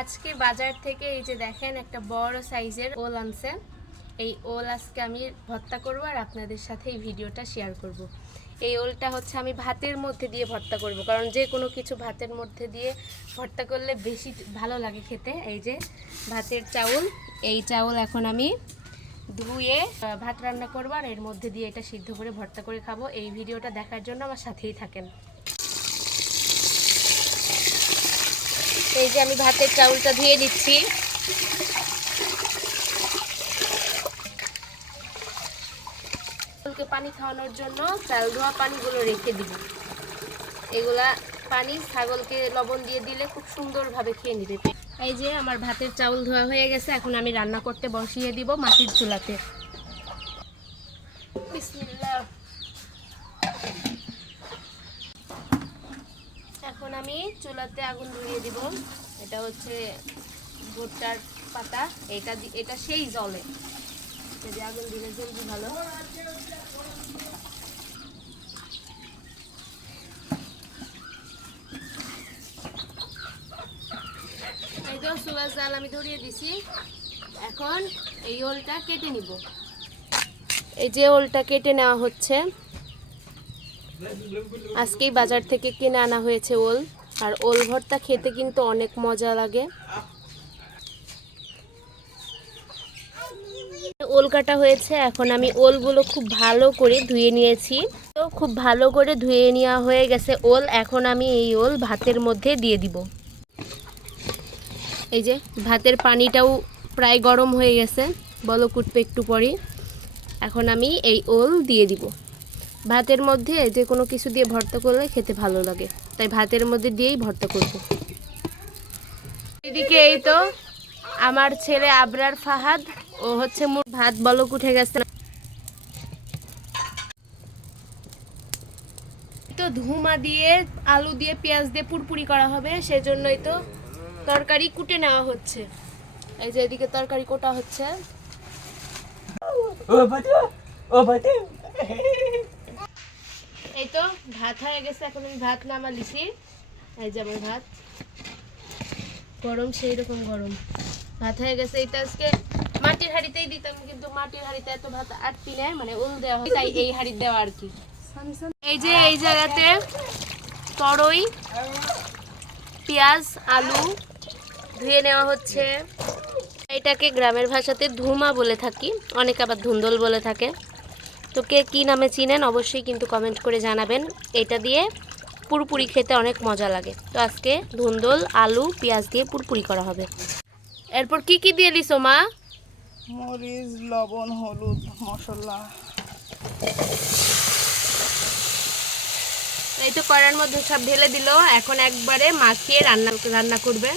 আজকে বাজার থেকে এই যে দেখেন একটা বড় সাইজের ওল আনছে। এই ওল আজকে আমি ভর্তা করব আর আপনাদের সাথে এই ভিডিওটা শেয়ার করব। এই ওলটা হচ্ছে আমি ভাতের মধ্যে দিয়ে ভর্তা করব, কারণ যে কোনো কিছু ভাতের মধ্যে দিয়ে ভর্তা করলে বেশি ভালো লাগে খেতে। এই যে ভাতের চাউল, এই চাউল এখন আমি ধুয়ে ভাত রান্না করব আর এর মধ্যে দিয়ে এটা সিদ্ধ করে ভর্তা করে খাব। এই ভিডিওটা দেখার জন্য আমার সাথেই থাকেন। এই যে আমি ভাতের চাউলটা ধুয়ে দিচ্ছি পানি খাওয়ানোর জন্য চাল ধোয়া পানিগুলো রেখে দিব। এগুলা পানি ছাগলকে লবণ দিয়ে দিলে খুব সুন্দরভাবে খেয়ে নিবে। এই যে আমার ভাতের চাউল ধোয়া হয়ে গেছে, এখন আমি রান্না করতে বসিয়ে দিব মাটির চুলাতে। বিসমিল্লাহ। এখন আমি চুলাতে আগুন ধরিয়ে দিব। এটা হচ্ছে ভুট্টার পাতা। এটা এটা সেই জলে। যদি আগুন দিলে জলদি ভালো এই তো সুগার জাল আমি ধরিয়ে দিছি। এখন এই ওলটা কেটে নিব। এই যে ওলটা কেটে নেওয়া হচ্ছে। আজকেই বাজার থেকে কিনে আনা হয়েছে ওল। আর ওল ভর্তা খেতে কিন্তু অনেক মজা লাগে। ওল কাটা হয়েছে, এখন আমি ওলগুলো খুব ভালো করে ধুয়ে নিয়েছি। তো খুব ভালো করে ধুয়ে নেওয়া হয়ে গেছে ওল, এখন আমি এই ওল ভাতের মধ্যে দিয়ে দিব। এই যে, ভাতের পানিটাও প্রায় গরম হয়ে গেছে, বলো কুটবে একটু পরে এখন আমি এই ওল দিয়ে দিব। ভাতের মধ্যে যে কোনো কিছু দিয়ে ভর্তা করলে খেতে ভালো লাগে। তাই ভাতের মধ্যে দিয়েই ভর্তা করব। এদিকে এই তো আমার ছেলে আবরার ফাহাদ, ও হচ্ছে মোর ভাত বলক উঠে গেছে। তো ধুমা দিয়ে, আলু দিয়ে, পেঁয়াজ দিয়ে পুরপুরি করা হবে, সেজন্যই তো তরকারি কুটে নেওয়া হচ্ছে। এই যে এদিকে তরকারি কোটা হচ্ছে। ও বাটু ও বাটু এই তো, ভাত হয়ে গেছে, এখন আমি ভাত নামা লিছি এই যে আমার ভাত। গরম সেই রকম গরম। ভাত হয়ে গেছে, এটা আজকে মাটির হাঁড়িতেই দিতাম, কিন্তু মাটির হাঁড়িতে এত ভাত আটটি নেয় মানে উল দেওয়া হয়, তাই এই হাঁড়ি দেওয়া আর কি। এই যে, এই জায়গাতে তরই, পেঁয়াজ, আলু ধুয়ে নেওয়া হচ্ছে। এটাকে গ্রামের ভাষাতে ধুমা বলে থাকি, অনেকে আবার ধুন্দল বলে থাকে। তো কে কী নামে চিনেন অবশ্যই কিন্তু কমেন্ট করে জানাবেন। এটা দিয়ে পুরপুরি খেতে অনেক মজা লাগে। তো আজকে ধুন্দল আলু পেঁয়াজ দিয়ে পুরপুরি করা হবে। এরপর কি কি দিয়ে দিছো মা? মরিচ লবণ হলুদ মশলা। এই তো কড়ার মধ্যে সব ঢেলে দিল। এখন একবারে মাখিয়ে রান্না রান্না করবে।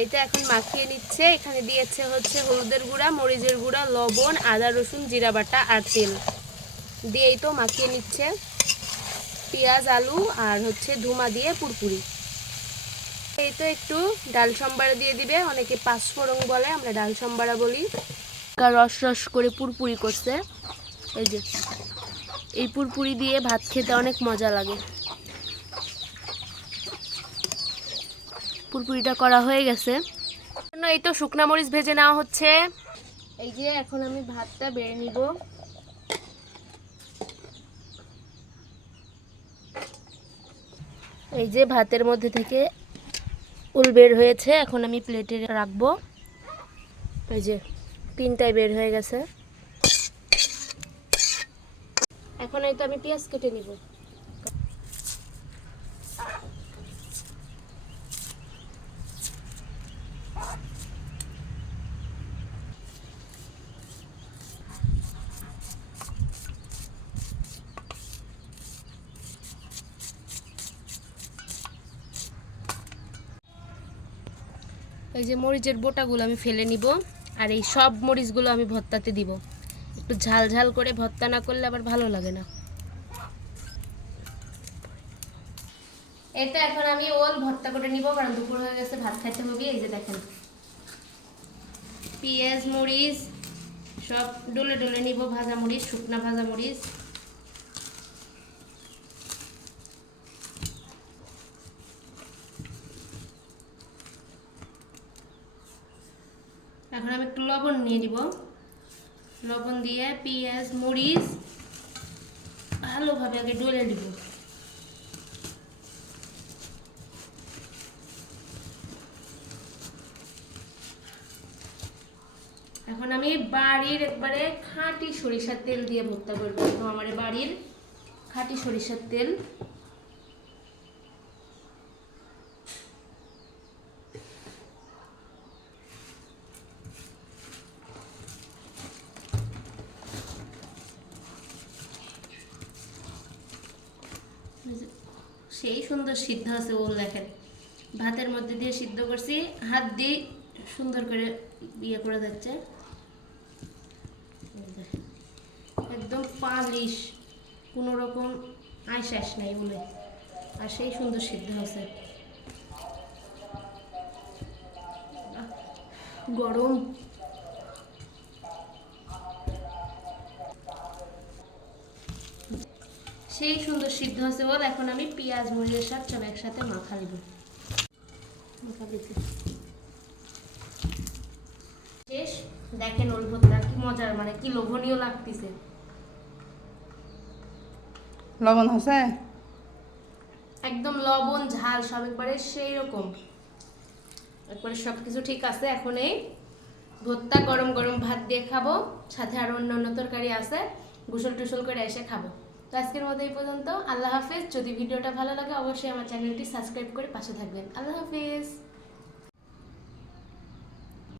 এইটা এখন মাখিয়ে নিচ্ছে। এখানে দিয়েছে হচ্ছে হলুদের গুঁড়া, মরিচের গুঁড়া, লবণ, আদা, রসুন, জিরা বাটা আর তেল। দিয়ে এই তো মাখিয়ে নিচ্ছে। পেঁয়াজ, আলু আর হচ্ছে ধুমা দিয়ে পুরপুরি। এই তো একটু ডাল সম্বারা দিয়ে দিবে। অনেকে পাঁচফোড়ন বলে, আমরা ডাল সম্বারা বলি। রস রস করে পুরপুরি করছে। এই যে, এই পুরপুরি দিয়ে ভাত খেতে অনেক মজা লাগে। পুরপুরিটা করা হয়ে গেছে। জন্য এই তো শুকনা মরিচ ভেজে নেওয়া হচ্ছে। এই যে এখন আমি ভাতটা বেড়ে নিব। এই যে ভাতের মধ্যে থেকে উল বের হয়েছে এখন আমি প্লেটে রাখব। এই যে তিনটায় বের হয়ে গেছে। এখন এই তো আমি পেঁয়াজ কেটে নিব। এই যে মরিচের বোটাগুলো আমি ফেলে নিব, আর এই সব মরিচগুলো আমি ভর্তাতে দিব। একটু ঝাল ঝাল করে ভর্তা না করলে আবার ভালো লাগে না। এটা এখন আমি ওল ভর্তা করে নিব, কারণ দুপুর হয়ে গেছে, ভাত খাইতে হবে, এই যে দেখেন। পেঁয়াজ, মরিচ, সব ডলে ডলে নিব, ভাজা মরিচ, শুকনা ভাজা মরিচ। এখন আমি একটু লবণ নিয়ে দিব লবণ দিয়ে পেঁয়াজ, মরিচ ভালোভাবে আগে ডলে দিব এখন আমি বাড়ির একবারে খাঁটি সরিষার তেল দিয়ে ভর্তা করব। আমার বাড়ির খাঁটি সরিষার তেল। সেই সুন্দর সিদ্ধ আছে ওল দেখেন। ভাতের মধ্যে দিয়ে সিদ্ধ করছি, হাত দিয়ে সুন্দর করে ইয়ে করে যাচ্ছে একদম পালিশ, কোনো রকম আইস নাই বলে। আর সেই সুন্দর সিদ্ধ আছে। গরম। সেই সুন্দর সিদ্ধ হয়েছে বল এখন আমি পেঁয়াজ মরিচের সাথে সব একসাথে মাখা দিতে শেষ। দেখেন ওল ভর্তা কি মজার মানে কি লোভনীয় লাগতেছে। লবণ হচ্ছে একদম লবণ ঝাল সব একবারে সেই রকম। একবারে সব কিছু ঠিক আছে এখন এই ভর্তা গরম গরম ভাত দিয়ে খাব সাথে আরও অন্য অন্য তরকারি আছে গোসল টুসল করে এসে খাব। তো আজকের মতো এই পর্যন্ত। আল্লাহ হাফেজ। যদি ভিডিওটা ভালো লাগে, অবশ্যই আমার চ্যানেলটি সাবস্ক্রাইব করে পাশে থাকবেন। আল্লাহ হাফেজ।